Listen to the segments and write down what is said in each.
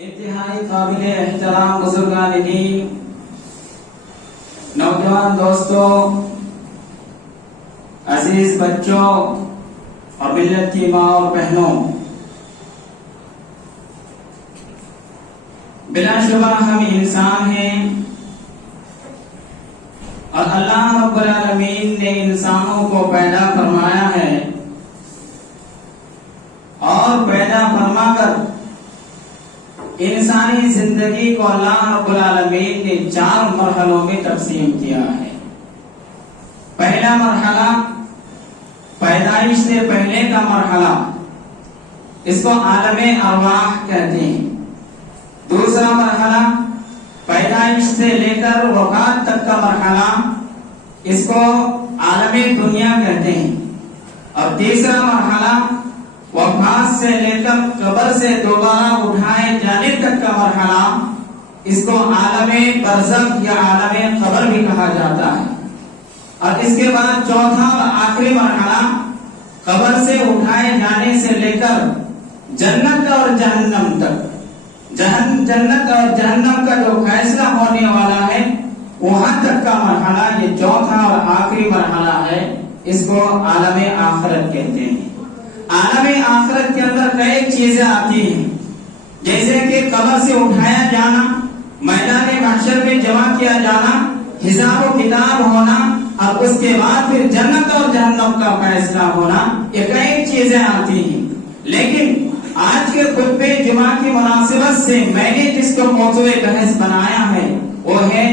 انتہائی قابل احترام بزرگان دین، نوجوان دوستوں، عزیز بچوں اور ملت کی ماں اور بہنوں، بلا شبہ ہم انسان ہیں اور اللہ رب العالمین نے انسانوں کو پیدا فرمایا ہے اور پیدا فرما کر انسانی زندگی کو اللہ رب العالمین نے 4 مرحلوں میں تقسیم کیا ہے۔ پہلا مرحلہ پیدائش سے پہلے کا مرحلہ، اس کو عالم ارواح کہتے ہیں۔ دوسرا مرحلہ پیدائش سے لے کر وفات تک کا مرحلہ، اس کو عالم دنیا کہتے ہیں۔ اور تیسرا مرحلہ وفات سے لے کر قبر سے دوبارہ اٹھائے جانے تک کا مرحلہ، اس کو عالم برزخ یا عالم قبر بھی کہا جاتا ہے۔ اور اس کے بعد چوتھا اور آخری مرحلہ قبر سے اٹھائے جانے سے لے کر جنت اور جہنم تک، جنت اور جہنم کا جو فیصلہ ہونے والا ہے وہاں تک کا مرحلہ، یہ چوتھا اور آخری مرحلہ ہے، اس کو عالم آخرت کہتے ہیں۔ عالم آخرت کے اندر کئی چیزیں آتی ہیں، جیسے کہ قبر سے اٹھایا جانا، میدان محشر میں جمع کیا جانا، حساب و کتاب ہونا، اور اس کے بعد پھر جنت اور جہنم کا فیصلہ ہونا، یہ کئی چیزیں آتی ہیں۔ لیکن آج کے خطبے جمعہ کی مناسبت سے میں نے جس کو موضوع بحث بنایا ہے وہ ہے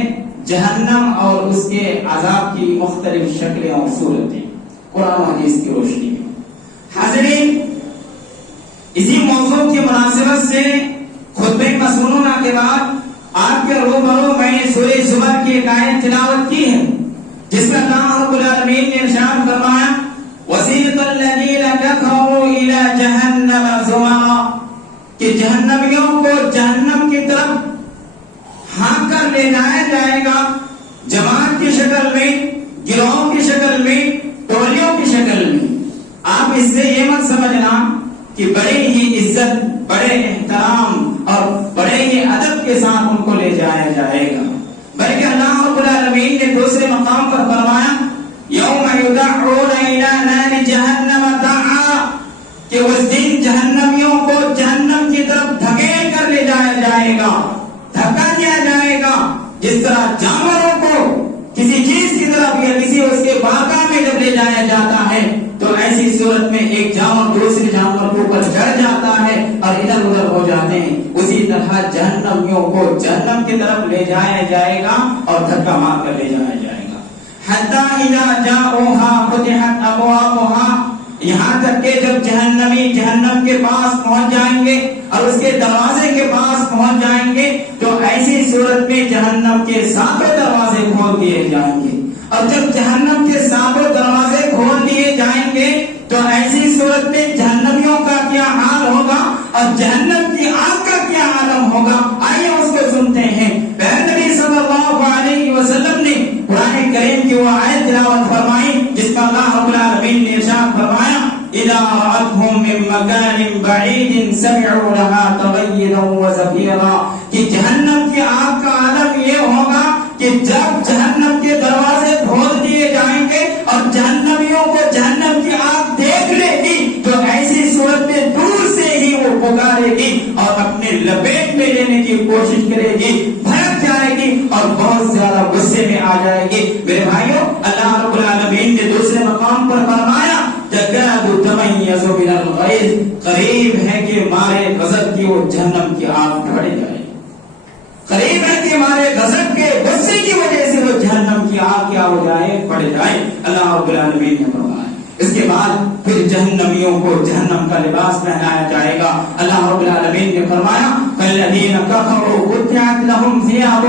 جہنم اور اس کے عذاب کی مختلف شکلیں اور صورتیں قرآن و حدیث کی روشنی میں۔ حاضرین، اسی موضوع کی مناسبت سے خطبے مسنونہ کے بعد آپ کے روبرو میں نے سورہ زمر کی ایک آیت تلاوت کی ہے، جس میں اللہ رب العالمین نے ارشاد فرمایا وَسِيقَ الَّذِينَ كَفَرُوا إِلَى جَهَنَّمَ زُمَرًا، کہ جہنمیوں کو جہنم کی طرف ہانک کر لے جایا جائے گا، جماعت کی شکل میں، گروہوں کی شکل میں، ٹولیوں کی شکل میں۔ آپ اس سے یہ مت سمجھنا کہ بڑے ہی عزت، بڑے احترام اور بڑے ہی ادب کے ساتھ ان کو لے جایا جائے گا، بلکہ اللہ رب العالمین نے دوسرے مقام پر فرمایا یوم یدعون الی نار جہنم دعا، کہ اس دن جہنمیوں کو جہنم کی طرف دھکیل کر لے جایا جائے گا، دھکا دیا جائے گا، جس طرح جانوروں کو کسی چیز کی طرف یا کسی اس کے بارگاہ میں جب لے جایا جاتا ہے تو ایسی صورت میں ایک جانور دوسرے جانور کے اوپر چڑھ جاتا ہے اور ادھر ادھر ہو جاتے ہیں، اسی طرح جہنمیوں کو جہنم کی طرف لے جایا جائے گا اور دھکا مار کر لے جایا جائے گا۔ حتی اذا جاؤها فتحت ابوابها، یہاں تک کہ جب جہنمی جہنم کے پاس پہنچ جائیں گے اور اس کے دروازے کے پاس پہنچ جائیں گے تو ایسی صورت میں جہنم کے ساتوں دروازے کھول دیے جائیں گے، اور جب جہنم کے ساتوں دروازے کھول دیے جائیں گے تو ایسی صورت میں جہنمیوں کا کیا حال ہوگا اور جہنم کی آگ کا کیا عالم ہوگا، آئیے اس کو سنتے ہیں۔ نبی صلی اللہ علیہ وسلم نے قرآن کریم کی وہ آیت تلاوت فرمائی جس کا اللہ رب العالمین نے ارشاد فرمایا اذا رأتهم من مكان بعيد سمعوا لها تغيظا وزفيرا، کہ جہنم کی آگ کا عالم یہ ہوگا کہ جب جہنم کے دروازے کھول دیے جائیں گے اور جہنمیوں کو جہنم کی آگ دیکھ لے گی تو ایسی صورت میں دور سے ہی وہ پکارے گی اور اپنے لپیٹ میں لینے کی کوشش کرے گی، بھڑک جائے گی اور بہت زیادہ غصے میں آ جائے گی۔ میرے بھائیوں، اللہ رب العالمین نے دوسرے مقام پر فرمایا تکاد تمیز من الغیظ، قریب ہے کہ مارے غضب کی وہ جہنم کی آگ بڑھ جائے، قریب ہے کہ ہمارے غضب کے غصے کی وجہ سے وہ جہنم کی آگ کیا ہو جائے، بڑھ جائے، اللہ رب العالمین نے فرمایا۔ اس کے بعد پھر جہنمیوں کو جہنم کا لباس پہنایا جائے گا۔ اللہ رب العالمین نے فرمایا فالذین کفروا قطعت لهم ثياب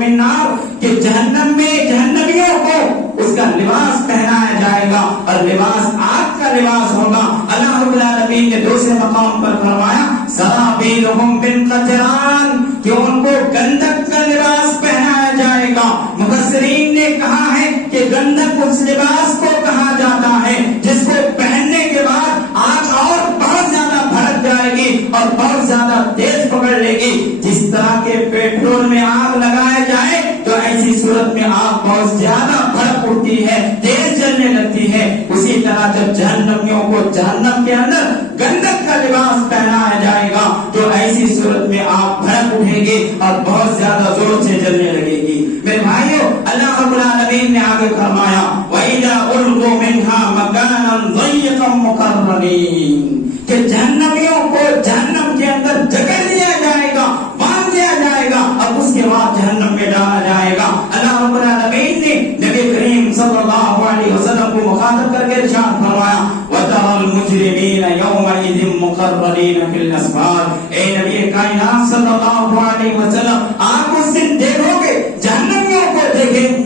من نار، کہ جہنم میں جہنمیوں کو اس کا لباس پہنایا جائے گا اور لباس آگ کا لباس ہوگا۔ اللہ رب العالمین نے دوسرے مقام پر فرمایا سرابیلهم من قطران، کہ ان کو گندک کا لباس پہنایا جائے گا۔ مفسرین نے کہا ہے کہ گندک اس لباس کو کہا جاتا ہے جس کو پہننے کے بعد آگ اور بہت زیادہ بھڑک جائے جائے گی اور بہت زیادہ تیز پکڑ لے گی. جس طرح کے پیٹرول میں آگ لگایا جائے تو ایسی صورت میں آگ بہت زیادہ بھڑک اٹھتی ہے, تیز جلنے لگتی ہے. اسی طرح جب جہنمیوں کو جہنم کے اندر گندک کا لباس پہنایا جائے گا تو ایسی صورت میں آگ بھڑک اٹھے گی اور بہت زیادہ زور سے جلنے لگے گی. میرے بھائیو, اللہ رب العالمین نے آگے فرمایا وَإِذَا أُلْقُوا مِنْهَا مَكَانًا ضَيِّقًا مُقَرَّنِينَ کہ جہنمیوں کو جہنم کے اندر جکڑ دیا جائے گا, باندھ دیا جائے گا, اب اس کے بعد جہنم میں ڈالا جائے گا. اللہ رب العالمین نے نبی کریم صلی اللہ علیہ وسلم کو مخاطب کر کے ارشاد فرمایا وَتَرَى الْمُجْرِمِينَ يَوْمَئِذٍ مُقَرَّنِينَ فِي الْأَصْفَادِ. اے نبی کائنات صلی اللہ علیہ وسلم, آپ اس دن دیکھو گے, جہنمیوں کو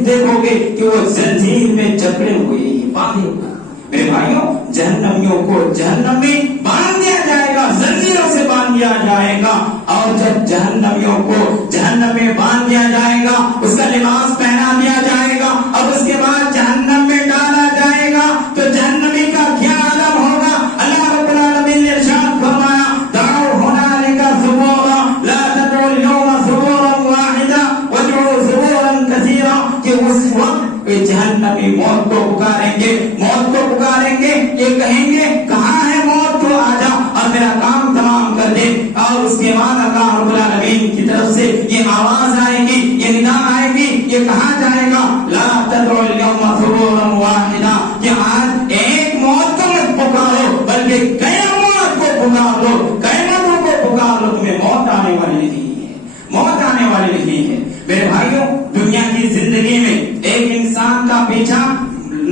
دیکھو گے کہ وہ زنجیر میں جکڑے ہوئے ہیں, باندھے ہوئے. میرے بھائیوں, جہنمیوں کو جہنم میں باندھ دیا جائے گا, زنجیروں سے باندھ دیا جائے گا. اور جب جہنمیوں کو جہنم میں باندھ دیا جائے گا, اس کا لباس پہنا دیا جائے گا, اب اس کے بعد جہنم میں ڈالا جائے گا تو جہنمی کا کیا عالم ہوگا. اللہ رب العالمین نے ارشاد فرمایا دعوا هنالك ثبورا لا تدعوا اليوم ثبورا واحدا وادعوا ثبورا كثيرا. کہ اس وقت جہنمی موت کو پکاریں گے, موت کو پکاریں گے, یہ کہیں گے کہاں ہے موت, تو آ جا اور میرا کام تمام کر دے. اور اس کے بعد اللہ رب العالمین کی طرف سے یہ آواز آئے گی, یہ ندا آئے گی, یہ کہاں جائے گا لا تدعوا اليوم ثبورا واحدا, کہ آج ایک موت کو مت پکارو بلکہ کئی موت کو پکار لو, کئی موتوں کو پکار لو, تمہیں موت آنے والی نہیں ہے, موت آنے والی نہیں ہے. میرے بھائیوں, دنیا کی زندگی میں ایک انسان کا پیچھا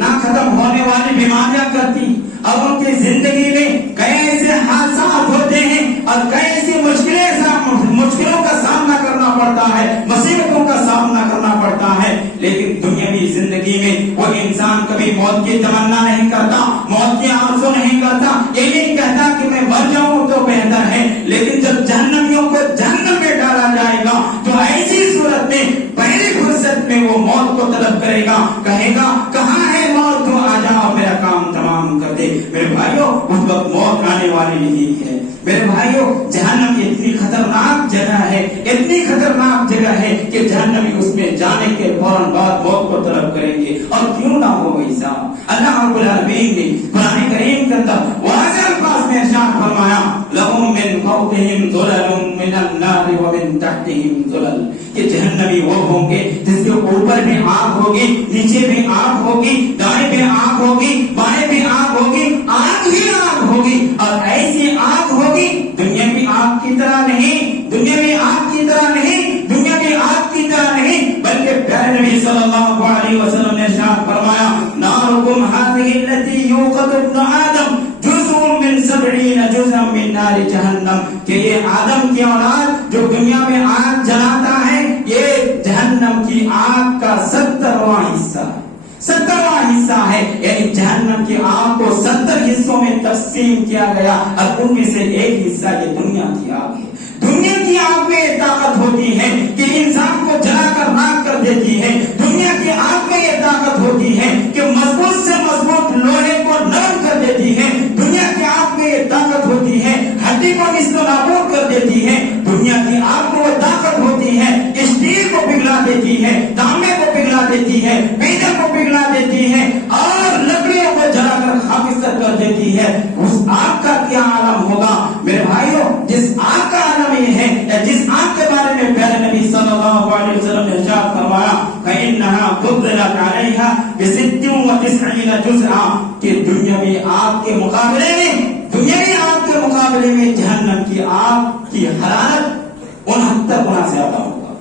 نہ ختم ہونے والی بیماریاں کرتی, اب ان کی زندگی میں کئی ایسے حادثات ہوتے ہیں اور کئی ایسی مشکلوں کا سامنا کرنا پڑتا ہے, مصیبتوں کا سامنا کرنا پڑتا ہے. لیکن دنیاوی زندگی میں وہ انسان کبھی موت کی تمنا نہیں کرتا, موت کی آرزو نہیں کرتا, یہ نہیں کہتا کہ میں مر جاؤں تو بہتر ہے. لیکن جب جہنمیوں کو جہنم میں ڈالا جائے گا تو ایسی صورت میں پہلی فرصت میں وہ موت کو طلب کرے گا, کہے گا کہاں ہے موت, تو آ جاؤ میرا کام تمام کر دے. میرے بھائیوں, اس وقت موت آنے والی نہیں ہے. میرے بھائیوں, جہنم اتنی خطرناک جگہ ہے, اتنی خطرناک جگہ ہے کہ جہنمی اس میں جانے کے فوراً بعد موت کو طلب کریں گے. اور کیوں نہ ہو بھائی صاحب, اللہ رب العالمین نے قرآن کریم کے اندر واضح الفاظ میں ارشاد فرمایا لهم من فوقهم ظلل من النار ومن تحتهم ظلل, کہ جہنمی وہ ہوں گے جس کے اوپر بھی آگ ہوگی, نیچے بھی آگ ہوگی, دائیں بھی آگ ہوگی, بائیں بھی آگ ہوگی, آگ ہی آگ ہوگی. اور ایسی آگ ہوگی دنیاوی آگ کی طرح نہیں, دنیاوی آگ کی طرح نہیں, دنیاوی آگ کی طرح نہیں, بلکہ پیارے نبی صلی اللہ علیہ وسلم نے ارشاد فرمایا نارکم هذه التي يوقد ابن آدم جزء من 70 جزءا من نار جہنم, کہ یہ آدم کی اولاد جو دنیا میں آگ جلاتا ہے یہ جہنم کی آگ کا 70واں حصہ ہے, 70واں حصہ ہے. یعنی جہنم کی آگ کو 70 حصوں میں تقسیم کیا گیا اور ان میں سے ایک حصہ یہ دنیا کی آگ ہے. دنیا کی آگ میں یہ طاقت ہوتی ہے کہ انسان کو جلا کر راکھ کر دیتی ہے. دنیا کی آگ میں یہ طاقت ہوتی ہے کہ مضبوط سے مضبوط لوہے کو نرم کر دیتی ہے. دنیا کی آگ میں یہ طاقت ہوتی ہے ہڈی کو نصف و نابود کر دیتی ہے. دنیا کی آگ میں وہ طاقت ہوتی ہے اسٹیل کو پگھلا دیتی ہے, تانبے کو پگھلا دیتی ہے, پیتل کو پگھلا دیتی ہے اور لکڑیوں کو جلا کر خاکستر کر دیتی ہے. اس آگ کا کیا عالم ہوگا میرے بھائیوں, جس آگ کا عالم یہ ہے, جس آگ کے بارے میں پیارے نبی صلی اللہ علیہ وسلم نے ارشاد فرمایا فإنها فضلت عليها ب96 جزءا, کہ دنیاوی آگ کے مقابلے میں, دنیاوی آگ کے مقابلے میں جہنم کی آگ کی حرارت 69 گنا زیادہ ہوگا.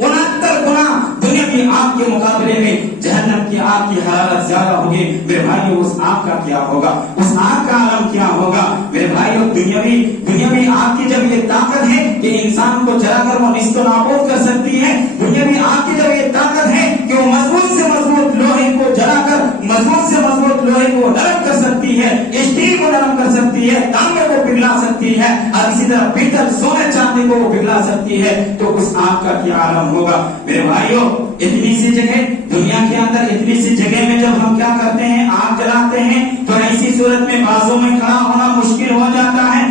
69 گنا دنیاوی آگ کے مقابلے میں جہنم کی آگ کی حرارت زیادہ ہوگی. میرے بھائیو, اس آگ کا کیا ہوگا, اس آگ کا عالم کیا ہوگا. میرے بھائیو, دنیاوی آگ کی جب یہ طاقت ہے کہ انسان کو جلا کر وہ نصف و نابود کر سکتی ہے, دنیاوی آگ کی جب یہ طاقت ہے کہ وہ مضبوط سے مضبوط لوہے کو جلا کر مضبوط سے مضبوط لوہے کو نرم کر سکتی ہے, اسٹیل کو نرم کر سکتی ہے, تانبے کو پگھلا سکتی ہے, اور اسی طرح پیتل سونے چاندی کو وہ پگھلا سکتی ہے, تو اس آگ کا کیا عالم ہوگا. میرے بھائیو, اتنی سی جگہ دنیا کے اندر, اتنی سی جگہ میں جب ہم کیا کرتے ہیں, آگ جلاتے ہیں, تو ایسی صورت میں بازوں میں کھڑا ہونا مشکل ہو جاتا ہے.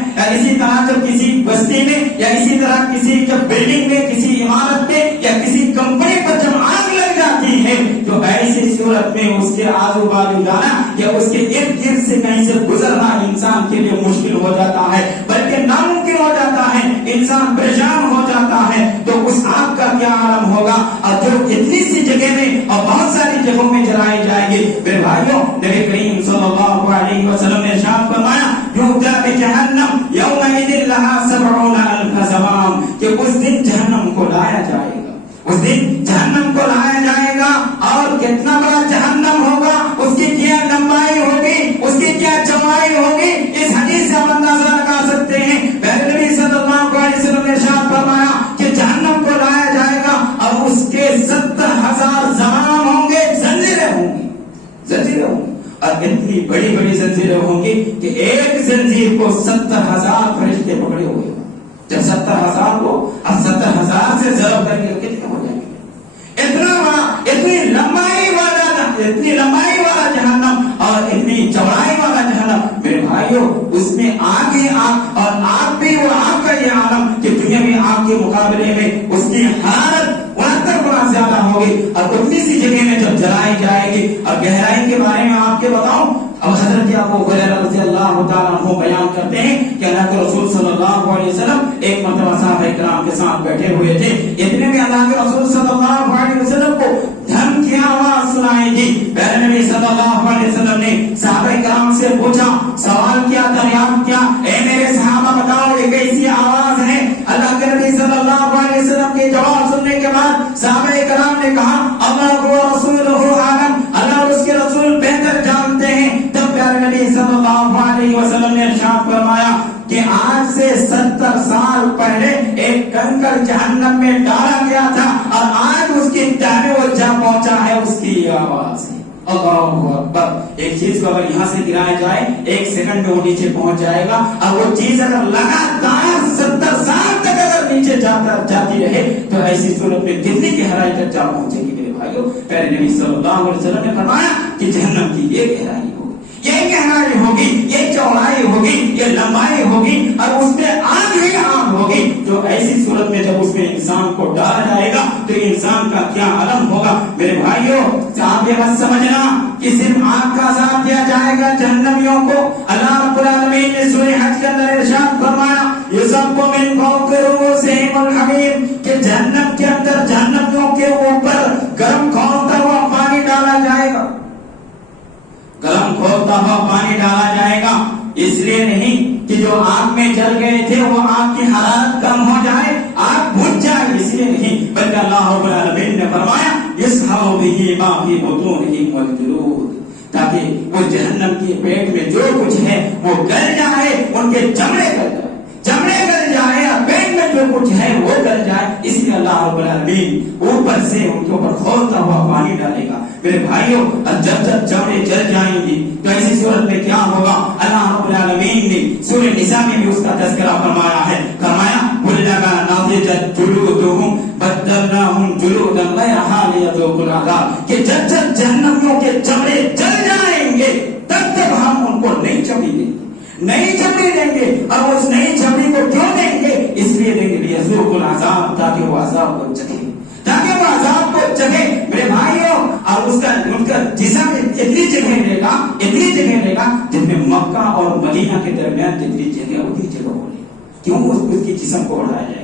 اسی طرح کسی بلڈنگ میں، کسی عمارت میں یا کسی کمپنی پر جب آگ لگ جاتی ہے تو ایسی صورت میں اس کے آزو بازو جانا یا اس کے ارد گرد سے کہیں سے گزرنا انسان کے لیے مشکل ہو جاتا ہے، بلکہ ناممکن ہو جاتا ہے، انسان پریشان ہو جاتا ہے، تو اس آگ کا کیا عالم ہوگا؟ اور جو اتنی سی جگہ میں اور بہت ساری جگہوں میں جلائی جائے گی۔ میرے بھائیوں، نبی کریم صلی اللہ علیہ وسلم نے ارشاد فرمایا یؤتی بجہنم یومئذ لہا 70,000 زمام، کہ اس دن جہنم کو لایا جائے گا، اس دن جہنم کو لایا جائے گا، اور کتنا بڑا جہنم ہوگا، اس کی کیا لمبائی ہوگی، اس کی کیا چوڑائی ہوگی، اس حدیث سے ہم اندازہ لگا سکتے ہیں۔ میرے نبی صلی اللہ علیہ وسلم نے ارشاد فرمایا کہ جہنم کو لایا جائے گا اور اس کے 70,000 زمام ہوں گے، زنجیریں ہوں گی، زنجیریں ہوں گی، اور اتنی بڑی بڑی زنجیریں ہوں گی کہ ایک زنجیر کو 70,000 فرشتے پکڑے ہوئے ہوں۔ جب 70,000 کو اب 70,000 سے ضرب کر کے کتنے ہو جائیں گے؟ اتنا بڑا، اتنی لمبائی والا جہنم اور اتنی چوڑائی والا جہنم۔ میرے بھائیوں، اس میں آگ ہی آگ، اور آگ بھی وہ آگ کا یہ عالم کہ دنیا میں آگ کے مقابلے میں اس کی حرارت 69 گنا زیادہ ہوگی، اور اتنی سی جگہ میں جب جلائی جائے گی۔ اور گہرائی کے بارے میں آپ کے بتاؤں، اب حضرت ابو ہریرہ رضی اللہ تعالیٰ عنہ بیان کرتے ہیں کہ اللہ کے رسول صلی اللہ علیہ وسلم ایک مرتبہ صحابہ کرام کے ساتھ بیٹھے ہوئے تھے، اتنے میں اللہ کے رسول صلی اللہ علیہ وسلم کو دھم کی آواز سنائی دی۔ میرے نبی صلی اللہ علیہ وسلم نے صحابہ کرام سے پوچھا، سوال کیا، دریافت کیا، اے میرے صحابہ بتاؤ یہ کیسی آواز ہے؟ اللہ کے نبی صلی اللہ علیہ وسلم کے جواب سننے کے بعد صحابہ کرام نے کہا اللہ و رسولہ عالم، اللہ اور اس کے رسول بہتر جانتے ہیں۔ تب پیارے نبی صلی اللہ علیہ وسلم نے ارشاد فرمایا کہ آج سے 70 سال پہلے ایک کنکر جہنم میں ڈالا گیا تھا، اور آج اس کی ٹہنے اور جا پہنچا ہے اس کی آواز ہے۔ اللہ اکبر! ایک چیز کو اگر یہاں سے گرایا جائے 1 سیکنڈ میں وہ نیچے پہنچ جائے گا، اور وہ چیز اگر لگاتار 70 سال تک اگر نیچے جاتی رہے تو ایسی صورت میں کتنی گہرائی تک جا پہنچے گی؟ میرے بھائیوں، پیارے نبی صلی اللہ علیہ وسلم نے فرمایا کہ جہنم کی یہ گہرائی ہوگی، یہ گہرائی ہوگی، یہ چوڑائی ہوگی، یہ لمبائی ہوگی، اور اس میں آگ ہی آگ ہوگی۔ جو ایسی صورت میں جب اس میں انسان کو ڈالا جائے گا تو انسان کا کیا عالم ہوگا؟ میرے بھائیوں، آپ یہ مت سمجھنا کہ صرف آگ کا عذاب دیا جائے گا جہنمیوں کو۔ اللہ رب العالمین نے سورہ حج کے اندر ارشاد فرمایا یصب من فوق رؤوسہم الحمیم، کہ جہنم کے اندر جہنمیوں کے اوپر گرم کھولتا ہوا پانی ڈالا جائے گا، گرم کھولتا ہوا پانی ڈالا جائے گا۔ اس لیے نہیں کہ جو آگ میں جل گئے تھے وہ آگ کی حرارت کم ہو جائے، آگ بجھ جائے، اس لیے نہیں، بلکہ اللہ رب العالمین نے فرمایا یسحب به ما فی بطونہم والجلود، تاکہ وہ جہنم کے پیٹ میں جو کچھ ہے وہ گل جائے، ان کے چمڑے گل جائے، چمڑے گل جائے، اور پیٹ میں جو کچھ ہے وہ گل جائے۔ اس لیے اللہ رب العالمین اوپر سے ان کے اوپر کھولتا ہوا پانی ڈالے گا۔ میرے بھائیوں، جب چمڑے جل جائیں گی تو ایسی صورت میں کیا ہوگا؟ اللہ رب العالمین نے سورہ نساء میں بھی اس کا تذکرہ فرمایا ہے، فرمایا کلما نضجت جلودہم بدلناہم جلودا غیرہا لیذوقوا العذاب، کہ جب جہنمیوں کے چمڑے جل جائیں گے تب تک ہم ان کو نئی چمڑی دیں گے، نئی چمڑی دیں گے، اور اس نئی چمڑی کو کیوں دیں گے؟ اس لیے دیں گے لیذوقوا العذاب، تاکہ وہ عذاب کو چکھیں، تاکہ وہ عذاب کو چکھے۔ میرے بھائیوں، اور ان کا جسم اتنی جگہ لے گا، اتنی جگہ لے گا جس میں مکہ اور مدینہ کے درمیان جتنی جگہ اتنی جگہ ہو لے گا۔ کیوں اس کی جسم کو بڑھایا جائے گا؟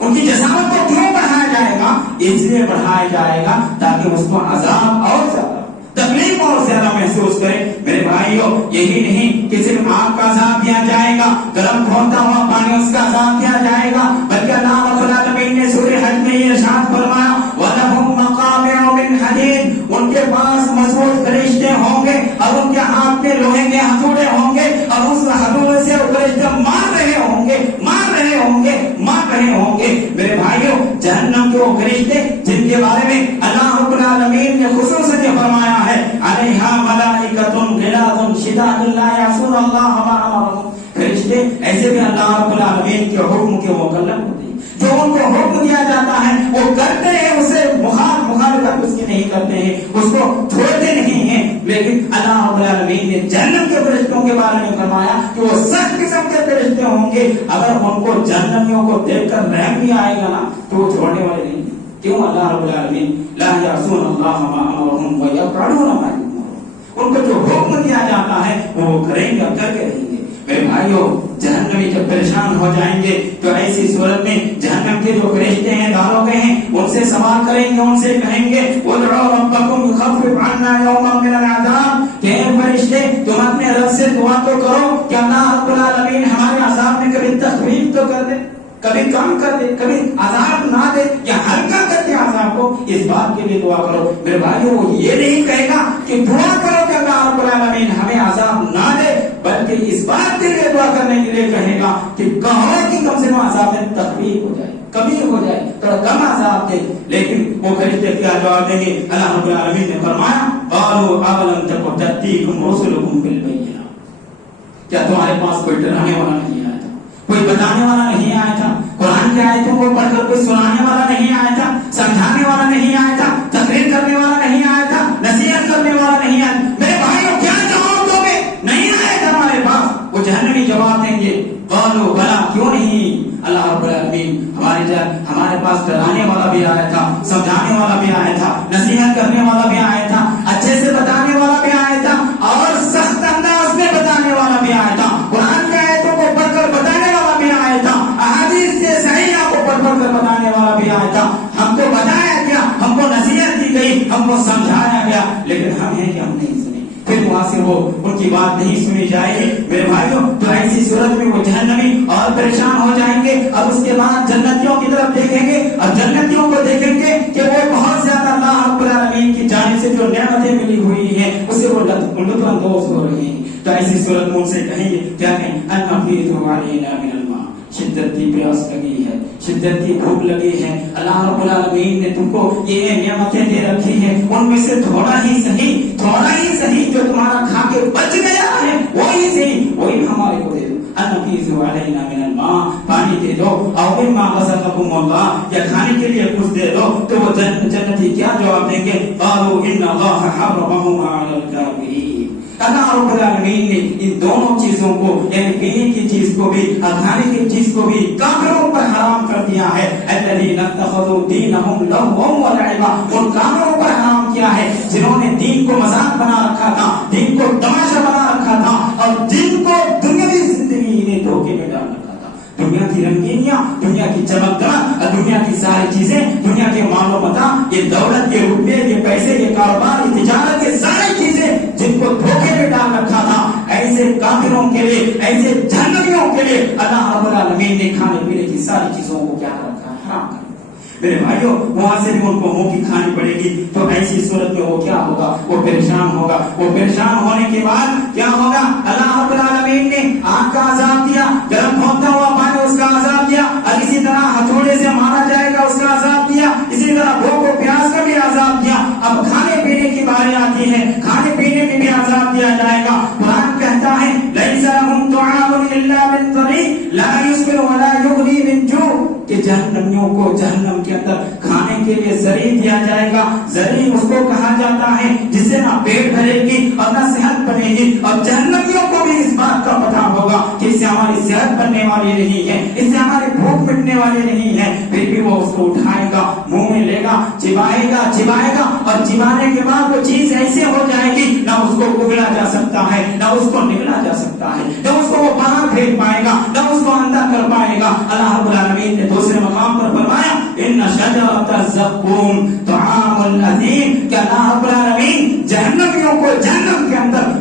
ان کی جسامت کو کیوں بڑھایا جائے گا؟ اس لیے بڑھایا جائے گا تاکہ اس کو عذاب اور زیادہ، تکلیف اور زیادہ محسوس کرے۔ میرے بھائیوں، یہی نہیں کہ صرف آگ کا عذاب دیا جائے گا، گرم کھولتا ہوا پانی اس کا عذاب دیا جائے گا، بلکہ اللہ رب العالمین نے سورہ حج میں یہ ارشاد فرمایا وَلَهُم مَّقَامِعُ مِنْ حَدِيدٍ، ان کے پاس مضبوط فرشتے ہوں گے، اور ان کے ہاتھ میں لوہے کے ہتھوڑے ہوں گے، اور اس ہتھوڑے سے فرشتے مار رہے ہوں گے، مار رہے ہوں گے، مار رہے ہوں گے۔ میرے بھائیوں، جہنم کے وہ فرشتے جن کے بارے میں اللہ رب العالمین نے خصوصاً یہ فرمایا ہے علیہا ملائکۃ غلاظ شداد لا یعصون اللہ ما امرهم، فرشتے ایسے بھی اللہ رب العالمین کے حکم کے مکلف ہوتے ہیں، جو ان کو حکم دیا جاتا ہے وہ کرتے ہیں، اسے مخالفت اس کی نہیں کرتے ہیں، اس کو چھوڑتے نہیں ہیں۔ لیکن اللہ رب العالمین نے جہنم کے فرشتوں کے بارے میں فرمایا کہ وہ سخت قسم کے فرشتے ہوں گے، अगर उनको जहन्नमियों को देखकर रहम भी आएगा ना तो वो छोड़ने वाले नहीं। क्यों? अल्लाह रब्बुल आलमीन ला यासून अल्लाह मा अमरहुम व यफअलून मा युमरून, उनको जो हुक्म दिया जाता है वो करेंगे और करके रहेंगे। मेरे भाइयों, जहन्नमी जब परेशान हो जाएंगे तो ऐसी सूरत में जहन्नम के जो फरिश्ते हैं, दारोगे हैं, उनसे सवाल करेंगे, उनसे कहेंगे उदउ रब्बकुम युखफ्फिफ अन्ना यौमन मिनल अज़ाब, कि फरिश्ते तुम अपने रब से दुआ तो करो कि अल्लाह रब्बुल आलमीन हमारे अज़ाब में कभी तखफीफ तो कर दे, कभी कम कर दे, कभी अज़ाब ना दे या हल्का कर दे अज़ाब को। इस बात के लिए दुआ करो। मेरे भाइयों, वो ये नहीं कहेगा कि दुआ करो कि अल्लाह रब्बुल आलमीन हमें अज़ाब ना दे, बल्कि इस बात के लिए दुआ करने के लिए कहेगा कि कहो कि कम से कम अज़ाब में तखफीफ हो जाए, कमी हो जाए, थोड़ा कम अज़ाब दे। लेकिन वो फरिश्ते क्या जवाब देंगे? अल्लाह रब्बुल आलमीन ने फरमाया क़ालू अवलम तकु तअतीकुम रुसुलुकुम बिल बय्यिनात, क्या तुम्हारे पास कोई डराने वाला नहीं आया था, कोई बताने वाला नहीं आया था, कुरान की आयतों को पढ़कर कोई सुनाने वाला नहीं आया था, समझाने वाला नहीं आया था, तकरीर करने वाला नहीं आया था, नसीहत करने वाला नहीं आया? मेरे भाइयों, क्या जवाब दोगे? नहीं आया था हमारे पास। वो जहन्नमी जवाब देंगे क़ालू बला, क्यों नहीं, अल्लाह रब्बुल आलमीन हमारे पास डराने वाला भी आया था, समझाने वाला भी आया था, नसीहत करने वाला भी आया था, अच्छे से बताने वाला भी आया था और सख्त अंदाज में बताने वाला भी आया था, कुरान की आयतों को पढ़कर बताने वाला भी आया था, अहादीस से सहीहा को पढ़ कर बताने वाला भी आया था। हमको बताया गया, हमको नसीहत दी गई, हमको समझाया गया, लेकिन हम हैं कि हम नहीं सुने, फिर वहां से वो उनकी बात नहीं सुनी जाएगी। मेरे भाइयों, तो ऐसी सूरत में वो जहन्नमी और परेशान हो जाएंगे और उसके बाद जन्नतियों की तरफ देखेंगे और जन्नतियों को देखेंगे कि वो बहुत ज्यादा अल्लाह रब्बुल आलमीन की जानिब से जो नेमतें मिली हुई हैं उससे वो लुत्फअंदोज हो रही हैं। तो ऐसी सूरत में उनसे कहेंगे, क्या कहें? अनफीदु अलैना मिनल मा, शिद्दत की प्यास लगी है, शिद्दत की भूख लगी है, अल्लाह रब्बुल आलमीन ने तुमको ये नेमतें दे रखी है, उनमें से थोड़ा ही सही जो तुम्हारा खा के बच गया है वही सही, वही हमारे को दे दो। अनफीज़ु अलैना मिनल मा, पानी दे दो, और मिम्मा रज़क़कुमुल्लाह, या खाने के लिए कुछ दे दो। तो वो जन्नती क्या जवाब देंगे? क़ालू इन्ना अल्लाह हर्रमहुमा अलल काफ़िरीन, अल्लाह रब्बुल आलमीन ने इन दोनों चीजों को, यानी पीने की चीज को भी और खाने की चीज को भी काफिरों पर हराम कर दिया है। अल्लज़ीना इत्तख़ज़ू दीनहुम लहवन व लइबा, उन काफिरों पर हराम किया है जिन्होंने दीन को मजाक बना रखा था, दीन को तमाशा बना रखा था और दीन को दुनियावी जिंदगी ने धोखे में डाल रखा था। दुनिया की रंगीनियां, दुनिया की चमकदमक और दुनिया की सारी चीजें, दुनिया के मालो मता, ये दौलत, ये रुपये, ये पैसे, ये कारोबार, ये तिजारत, ये सारी चीजें जिनको धोखे में डाल रखा था, ऐसे काफिरों के लिए, ऐसे जहन्नमियों के लिए अल्लाह रब्बुल आलमीन ने खाने पीने की सारी चीजों को क्या रखा है? हराम कर। मेरे भाइयों, वहां से भी उनको मुंह की खानी पड़ेगी। तो ऐसी सूरत में वो क्या होगा? वो परेशान होगा। वो परेशान होने के बाद क्या होगा? अल्लाह रब्बुल आलमीन ने आग का अजाब दिया, गर्म होता हुआ पानी उसका अजाब दिया, और इसी तरह हथौड़े से मारा जाएगा उसका अजाब दिया, इसी तरह भूख और प्यास का भी अजाब दिया। अब खाने पीने की बारी आती है, खाने पीने में भी अजाब दिया जाएगा। कुरान कहता है लैसा लहुम तुआमुन इल्ला मिन ज़री ला युस्मिनु व ला युग़नी मिन जू, कि जहन्नमियों को जहन्नम के अंदर खाने के लिए जरी दिया जाएगा। जरी उसको कहा जाता है जिससे ना पेट भरेगी और ना सेहत बनेगी, और जहन्नमियों को भी इस बात का पता होगा कि इससे हमारी सेहत बनने वाली नहीं है, इससे हमारी भूख मिटने वाली नहीं है, फिर भी वो उसको उठाएगा, मुंह में लेगा, चिबाएगा और चिबाने के बाद वो चीज ऐसे हो जाएगी ना उसको उगला जा सकता है, ना उसको निगला जा सकता है, ना उसको वो बाहर फेंक पाएगा, ना उसको अंदर कर पाएगा। अल्लाह रब्बुल आलमीन ने दूसरे मकाम पर फरमाया इन्ना शजरतज़ ज़क़ूम तुआमुल अज़ीम, कि अल्लाह रब्बुल आलमीन जहन्नमियों को जहन्नम के अंदर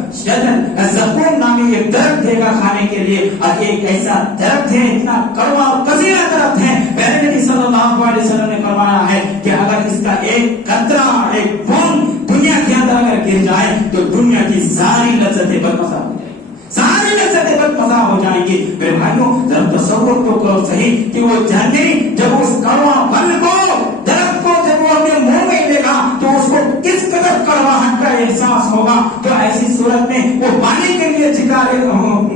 ज़क़ूम नामी एक दरख्त देगा खाने के लिए, और एक ऐसा दरख्त है, इतना कड़वा और कसीरा दरख्त है, पहले नबी सल्लल्लाहु अलैहि वसल्लम ने फरमाया है कि अगर इसका एक कतरा, एक बूंद दुनिया के अंदर अगर गिर जाए तो दुनिया की सारी लज्जतें बदमज़ा हो जाएगी, सारी लज्जतें बदमज़ा हो जाएंगी। मेरे भाइयों, जरा तसव्वुर तो करो सही कि वो जहन्नमी जब उस कड़वा फल को, दरख्त को जब वो अपने मुंह में लेगा तो उसको किस कदर कड़वाहट का एहसास होगा। तो ऐसी सूरत में वो पानी के लिए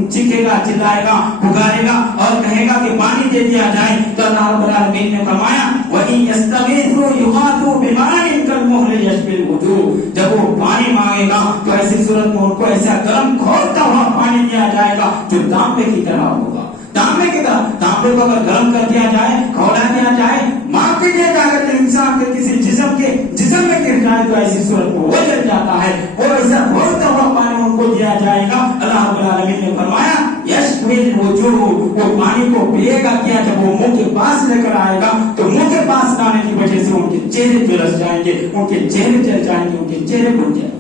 चीखेगा, चिल्लाएगा, पुकारेगा और कहेगा कि पानी दे दिया जाए। तो अल्लाह रब्बुल आलमीन ने फरमाया वही यस्तगीथु युगाथु बिमाइन कलमुहल यशबिल वुजू, जब वो पानी मांगेगा तो ऐसी सूरत में उनको ऐसा गर्म खौलता हुआ पानी दिया जाएगा जो तांबे की तरह होगा, तांबे की तरह। तांबे को अगर गर्म कर दिया जाए, खौला दिया जाए, माप दीजिएगा, अगर इंसान के किसी जिस्म में गिर जाए तो ऐसी सूरत में वो जल जाता है। और ऐसा घोलता हुआ पानी उनको दिया जाएगा। अल्लाह रब्बुल आलमीन ने फरमाया यशविल वजूह, वो पानी को पिएगा क्या, जब वो मुंह के पास लेकर आएगा तो मुंह के पास लाने की वजह से उनके चेहरे झुलस जाएंगे, उनके चेहरे जल जाएंगे, उनके चेहरे बुझ जाएंगे।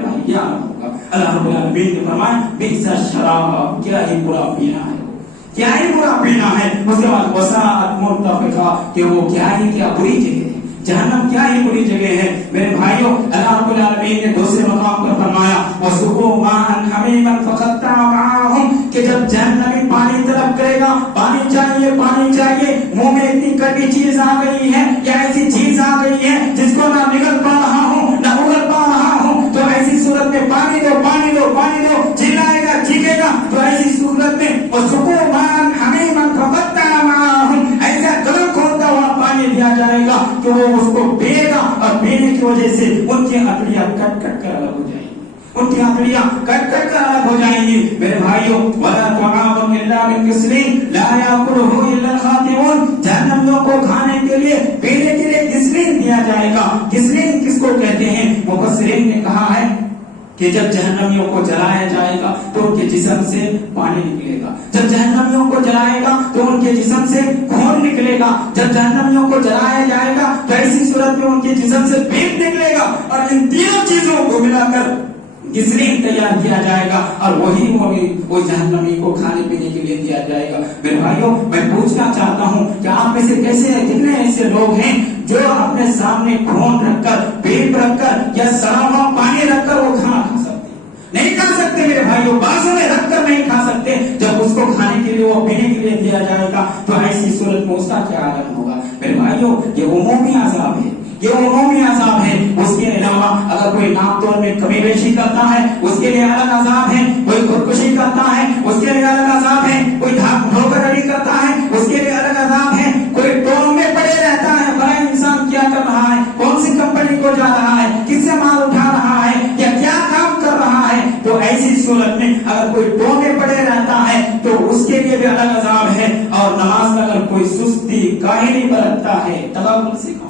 भाई क्या होगा? अल्लाह रब्बुल आलमीन ने फरमाया बिसा शराब, क्या ही बुरा पीना है, क्या ही बुरा पीना है। उसके बाद वसाअत मुर्तफिका, कि वो क्या बुरी जगह है, जहन्नम क्या ही बुरी जगह है। मेरे भाइयों, अल्लाह रब्बुल आलमीन ने दूसरे मकाम पर फरमाया वसुकू माअन हमीमन फक़त्ता माअहुम, कि जब जहन्नमी पानी तलब करेगा, पानी चाहिए, मुंह में इतनी कड़वी चीज आ गई है या ऐसी चीज आ गई है जिसको ना निगल पा रहा हूँ ना उगल पा रहा हूँ, तो ऐसी सूरत में पानी दो, चिल्लाएगा, चीखेगा। तो ऐसी सूरत में वसुकू माअन हमीमन फक़त्ता माअहुम, ऐसा गला खोलता हुआ पानी दिया जाएगा कि वो उसको पिएगा, और पीने की वजह से उनकी हथेलियां कट कर अलग हो जाएंगी, उनकी हथेलियां कट कर अलग हो जाएंगी। मेरे भाइयों, वला तुआमुन इल्ला मिन गिस्लीन ला याकुलुहु इल्ला खातिऊन, जहन्नमियों को खाने के लिए, पीने के लिए गिस्लीन दिया जाएगा। गिस्लीन किसको कहते हैं? मुफस्सिरीन ने कहा है कि जब जहन्नमियों को जलाया जाएगा तो उनके जिस्म से पानी निकलेगा, जब जहन्नमियों को जलाएगा तो उनके जिस्म से खून निकलेगा, जब जहन्नमियों को जलाया जाएगा तो ऐसी सूरत में उनके जिस्म से पेट निकलेगा, और इन तीनों चीजों को मिलाकर गिस्लीन तैयार किया जाएगा, और वही वो जहन्नमी को खाने पीने के लिए दिया जाएगा। मेरे भाइयों, मैं पूछना चाहता हूँ कि आप में से कितने ऐसे लोग हैं जो अपने सामने खून रखकर, पेट रखकर या सड़ा हुआ पानी रखकर वो खाना खा सकते? नहीं खा सकते मेरे भाइयों, बाजू में रखकर नहीं खा सकते। जब उसको खाने के लिए, वो पीने के लिए दिया जाएगा तो ऐसी सूरत में उसका क्या आलम होगा? मेरे भाइयों, ये उमूमी अज़ाब है, ये उमूमी अज़ाब है। उसके अलावा अगर कोई नाप तोल में कमी बेशी करता है उसके लिए अलग अज़ाब है, कोई खुदकुशी करता है उसके लिए अलग अज़ाब है, कोई धोखाधड़ी करता है उसके लिए अलग अज़ाब है, कोई टोल में पड़े रहता है, बड़ा इंसान क्या कर रहा है, कौन सी कंपनी को जा रहा है, किससे माल उठा रहा है, या क्या काम कर रहा है, तो ऐसी सूरत में अगर कोई टोल में पड़े रहता है तो उसके लिए भी अलग अज़ाब है। और नमाज में अगर कोई सुस्ती काहिली बरतता है, तगाफुल से काम,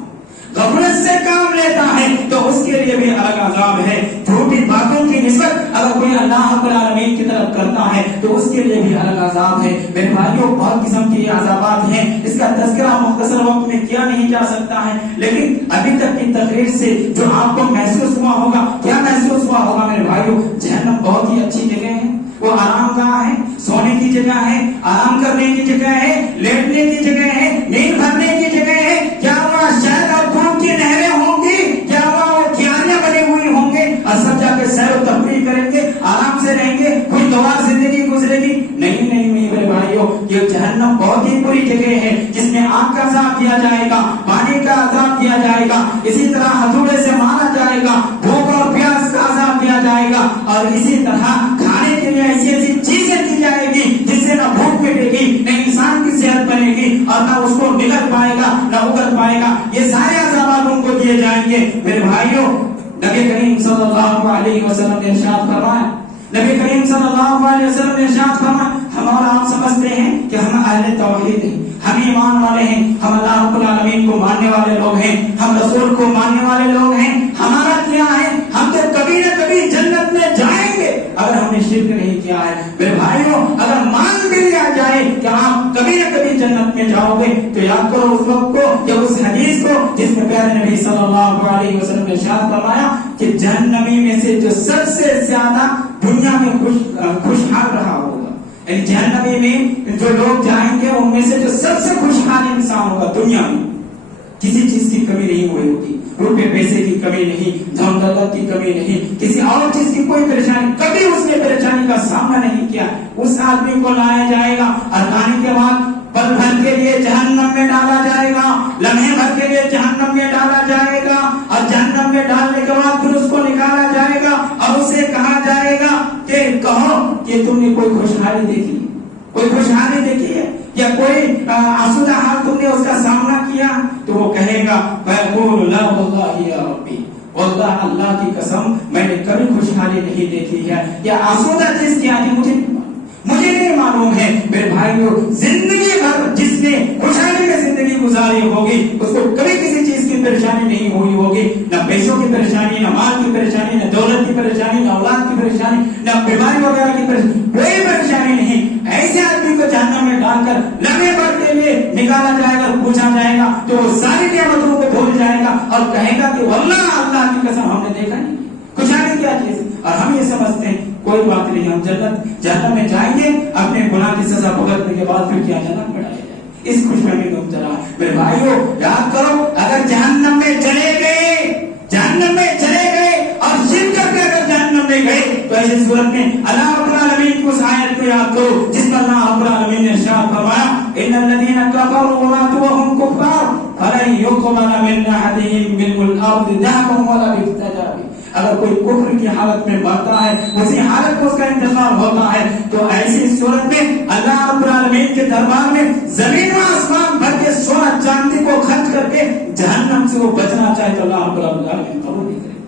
गफलत से काम लेता है, तो उसके लिए भी अलग अज़ाब है। झूठी बातों की निस्बत अगर कोई अल्लाह रब्बुल आलमीन की तरफ करता है तो उसके लिए भी अलग अज़ाब है। मेरे भाइयों, बहुत किस्म के अज़ाबात हैं, इसका तज़किरा मुख्तसर वक्त में किया नहीं जा सकता है, लेकिन अभी तक की तकरीर से जो आपको महसूस हुआ होगा, क्या महसूस हुआ होगा मेरे भाइयों? जहन्नम बहुत ही अच्छी जगह है, वो आराम गाह है, सोने की जगह है, आराम करने की जगह है, लेटने की जगह है, नींद भरने की जगह है। क्या वहाँ शहद और खून की नहरें होंगी? क्या वहाँ वो कियारियां बनी हुई होंगे और सब जाके सैर और तफरीह करेंगे, आराम से रहेंगे, कोई गवार जिंदगी गुजरेगी? नहीं मेरे भाइयों, ये जहन्नम बहुत ही बुरी जगह है, जिसमें आग का अज़ाब दिया जाएगा, पानी का अज़ाब दिया जाएगा, इसी तरह हथौड़े से मारा जाएगा, भूख और प्यास का अज़ाब दिया जाएगा, और इसी तरह खाने के लिए ऐसी चीजें दी जाएगी जिससे न भूख मिटेगी, न इंसान की सेहत बनेगी, और न उसको निगल पाएगा न उगल पाएगा। ये सारे अज़ाबात उनको दिए जाएंगे। मेरे भाइयों, नबी करीम सल्लल्लाहु अलैहि वसल्लम ने इरशाद फरमाया, नबी करीम सल्लल्लाहु अलैहि वसल्लम ने इरशाद फरमाया, हम और आप समझते हैं कि हम अहले तौहीद हैं, हम ईमान वाले हैं, हम अल्लाह रब्बुल आलमीन को मानने वाले लोग हैं, हम रसूल को मानने वाले लोग हैं। हमारा क्या है? हम तो कभी न कभी जन्नत में जाएंगे अगर हमने शिर्क नहीं किया है। मेरे भाइयों, अगर मान भी लिया जाए कि आप कभी न कभी जन्नत में जाओगे, तो याद करो उस वक्त को या उस हदीस को जिसमें प्यारे नबी सल्लल्लाहु अलैहि वसल्लम ने इरशाद फरमाया कि जहन्नमी में से जो सबसे ज्यादा दुनिया में खुशहाल रहा होगा, यानी जहन्नमी में जो लोग जाएंगे उनमें से जो सबसे खुशहाल इंसान होगा दुनिया में, किसी चीज की कमी नहीं हुई होगी, रुपए पैसे की कमी नहीं, धन दौलत की कमी नहीं, किसी और चीज की कोई परेशानी, कभी उसने परेशानी का सामना नहीं किया, उस आदमी को लाया जाएगा और लाने के बाद पल भर के लिए जहन्नम में डाला जाएगा, लम्हे भर के लिए जहन्नम में डाला जाएगा, और जहन्नम में डालने के बाद फिर उसको निकाला जाएगा और उसे कहा जाएगा कि कहो कि तुमने कोई खुशहाली देखी, कोई खुशहाली देखी है या कोई आसूदा हाल तुमने उसका सामना किया? तो वो कहेगा वल्लाह, अल्लाह की कसम मैंने कभी खुशहाली नहीं देखी है, या आसूदा चीज क्या है मुझे नहीं मालूम है। मेरे भाइयों, जिंदगी भर बीमारी होगी, उसको कभी किसी चीज की परेशानी नहीं हुई होगी, न पैसों की परेशानी, न माल की परेशानी, न दौलत की परेशानी, न औलाद की परेशानी, न बीमारी वगैरह की परेशानी, कोई परेशानी नहीं। ऐसे आदमी को जहन्नम में डालकर लंबे वक्त के लिए निकाला जाएगा, पूछा जाएगा तो वो सारी नियामतों को भूल जाएगा और कहेगा कि वल्लाह अल्लाह की कसम हमने देखा नहीं, कुछ आगे क्या चीज। और हम ये समझते हैं कोई बात नहीं, हम जन्नत में जाएंगे, अपने गुनाह की सजा भुगतने के बाद फिर क्या जन्नत में डाले जाए, इस खुशफहमी में मुब्तला है। मेरे भाइयों याद करो, अगर जहन्नम में चले गए और शिरक करके अगर जहन्नम में गए तो ऐसी सूरत में अल्लाह रब्बुल आलमीन की उस आयत को याद करो जिसमें अल्लाह रब्बुल आलमीन ने इरशाद फरमाया, इन्नल लज़ीना कफरू व मातू व हुम कुफ़ार फलन युक़बल मिन अहदिहिम मिल्कुल अर्दि ज़हबन वला बिग़्तिदार। अगर कोई कुफ्र की हालत में मरता है, उसी हालत में उसका इंतकाल होता है, तो ऐसी सूरत में अल्लाह रब्बुल आलमीन के दरबार में जमीन व आसमान भर के सोना चांदी को खर्च करके जहन्नम से वो बचना चाहे तो अल्लाह रब्बुल आलमीन कबूल नहीं करे।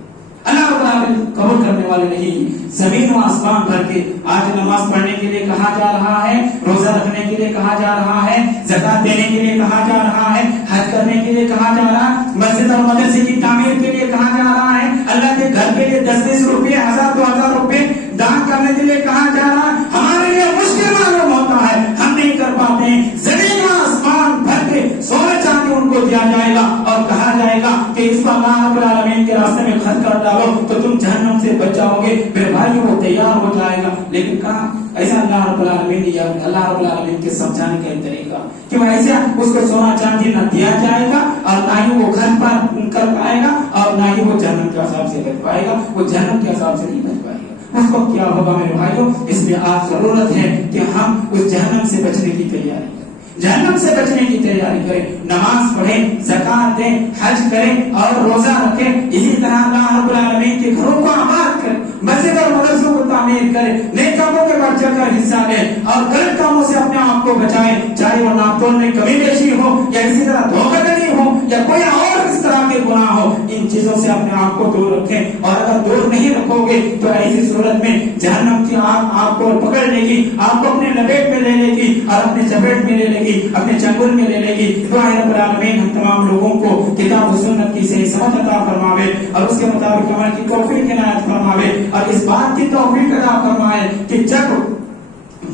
अल्लाह रब्बुल आलमीन कबूल करने वाले नहीं। जमीन व आसमान भर के आज नमाज पढ़ने के लिए कहा जा रहा है, रोजा रखने के लिए कहा जा रहा है, ज़कात देने के लिए कहा जा रहा है, हज करने के लिए कहा जा रहा है, मस्जिद और मदरसे की तामीर के लिए कहा जा रहा है, अल्लाह के घर के लिए 10-20 रुपये, 1000-2000 रुपये दान करने के लिए कहा जा रहा है। हमारे लिए मुश्किल मालूम होता है, हम नहीं कर पाते हैं। जमीन व आसमान भर के सोने चांदी उनको दिया जाएगा और कहा जाएगा कि इसको अल्लाह रब्बुल आलमीन के रास्ते में खर्च कर डालो तो तुम जहन्नम से बच जाओगे। मेरे भाई वो तैयार हो जाएगा, लेकिन कहा ऐसा अल्लाह रब्बुल आलमीन के समझाने का एक तरीका कि ऐसा उसको सोना चांदी न दिया जाएगा और ना ही वो घर पर कर पाएगा और ना ही वो जहन्नम के हिसाब से बच पाएगा, वो जहन्नम के हिसाब से नहीं बच पाएगा। उसको क्या होगा मेरे भाइयों, इसलिए आज जरूरत है कि हम उस जहन्नम से बचने की तैयारी करें, जहन्नम से बचने की तैयारी करें, नमाज पढ़ें, ज़कात दें, हज करें और रोजा रखें। इसी तरह अल्लाह रब्बुल आलमीन के घरों को आबाद करें, मस्जिद और मदरसों को तामीर करें, नेक कामों के बढ़ चढ़कर हिस्सा लें और गलत कामों से अपने आप को बचाएं, चाहे वो नापतोल में कमी पेशी हो या इसी तरह धोखाधड़ी हो या कोई और इस तरह के गुनाह हो। इन चीजों से अपने आप को दूर रखें और अगर दूर नहीं रखोगे तो ऐसी सूरत में जहन्नम की आग आपको पकड़ लेगी, आपको अपने लपेट में ले लेगी और अपने चपेट में ले लेगी, अपने चंगुल में ले लेगी। दुआ है रब्बुल आलमीन हम तमाम लोगों को किताब और सुन्नत की सही समझ अता फरमावे और उसके मुताबिक अमल की तौफीक इनायत फरमावे और इस बात की तौफीक अता फरमाए कि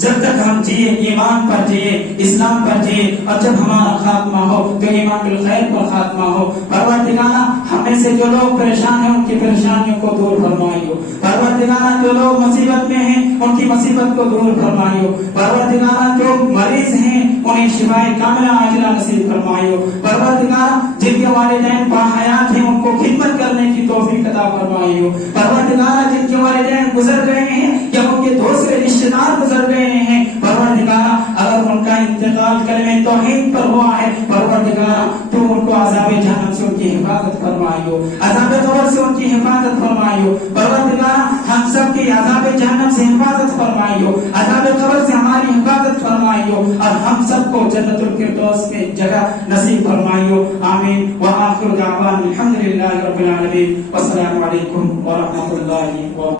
जब तक हम जिए ईमान पर जिए, इस्लाम पर जिए और जब हमारा खात्मा हो तो ईमान बिल खैर पर खात्मा हो। परवरदिगारा हमें से जो लोग परेशान हैं उनकी परेशानियों को दूर फरमाइयो। परवरदिगारा जो लोग मुसीबत में हैं उनकी मुसीबत को दूर फरमाइयो। परवरदिगारा जो मरीज हैं उन्हें शिफाए कामिला आजिला नसीब फरमाइयो। परवरदिगारा जिनके वालिदैन बाहयात हैं उनको खिदमत करने की तौफीक अता फरमाइयो। परवरदिगारा जिनके वालिदैन गुजर गए हैं या उनके दूसरे रिश्तेदार गुजर गए हैं, परवरदिगारा अगर उनका इंतकाल कलमे तौहीद पर हुआ है, परवरदिगारा तू उनको अज़ाब जहन्नम से उनकी हिफाजत फरमाइयो, अज़ाब कब्र से उनकी हिफाजत फरमाइयो। परवरदिगारा हम सब की अज़ाब जहन्नम से हिफाजत फरमाइयो, अज़ाब कब्र से हमारी हिफाजत फरमाइयो और हम सबको जन्नतुल फिरदौस में जगह नसीब फरमाइयो। आमीन व आखिर दावाना अल्हम्दुलिल्लाहि रब्बिल आलमीन। अस्सलामु अलैकुम व रहमतुल्लाहि व